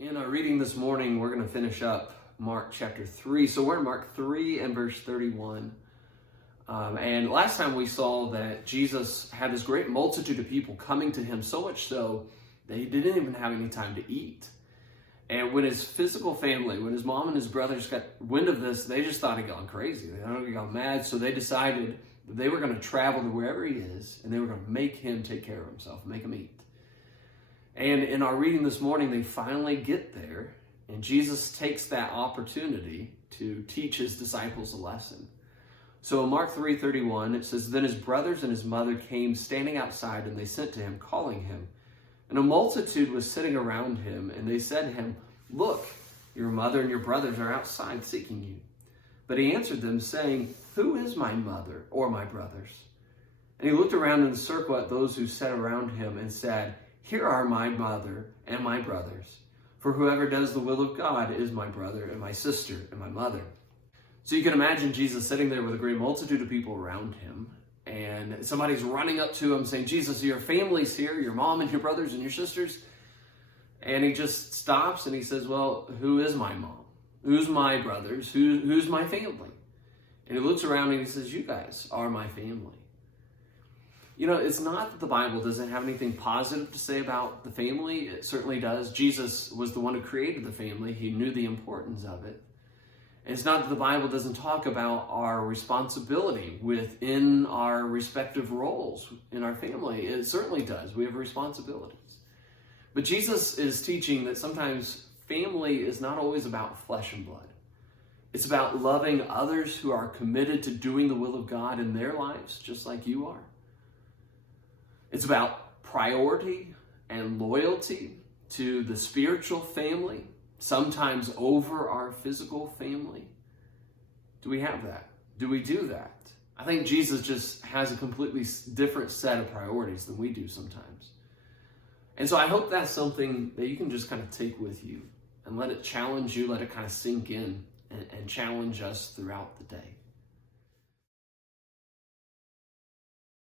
In our reading this morning, we're going to finish up Mark chapter 3. So we're in Mark 3 and verse 31. And last time we saw that Jesus had this great multitude of people coming to him, so much so that he didn't even have any time to eat. And when his physical family, when his mom and his brothers got wind of this, they just thought he'd gone crazy. They thought he got mad, so they decided that they were going to travel to wherever he is, and they were going to make him take care of himself, make him eat. And in our reading this morning, they finally get there, and Jesus takes that opportunity to teach his disciples a lesson. So in Mark 3:31, it says, "Then his brothers and his mother came standing outside, and they sent to him, calling him. And a multitude was sitting around him, and they said to him, 'Look, your mother and your brothers are outside seeking you.' But he answered them, saying, 'Who is my mother or my brothers?' And he looked around in the circle at those who sat around him and said, 'Here are my mother and my brothers. For whoever does the will of God is my brother and my sister and my mother.'" So you can imagine Jesus sitting there with a great multitude of people around him, and somebody's running up to him saying, "Jesus, your family's here, your mom and your brothers and your sisters." And he just stops and he says, "Well, who is my mom? Who's my brothers? Who's my family?" And he looks around and he says, "You guys are my family." You know, it's not that the Bible doesn't have anything positive to say about the family. It certainly does. Jesus was the one who created the family. He knew the importance of it. And it's not that the Bible doesn't talk about our responsibility within our respective roles in our family. It certainly does. We have responsibilities. But Jesus is teaching that sometimes family is not always about flesh and blood. It's about loving others who are committed to doing the will of God in their lives, just like you are. It's about priority and loyalty to the spiritual family, sometimes over our physical family. Do we have that? Do we do that? I think Jesus just has a completely different set of priorities than we do sometimes. And so I hope that's something that you can just kind of take with you and let it challenge you, let it kind of sink in and challenge us throughout the day.